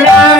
Amen.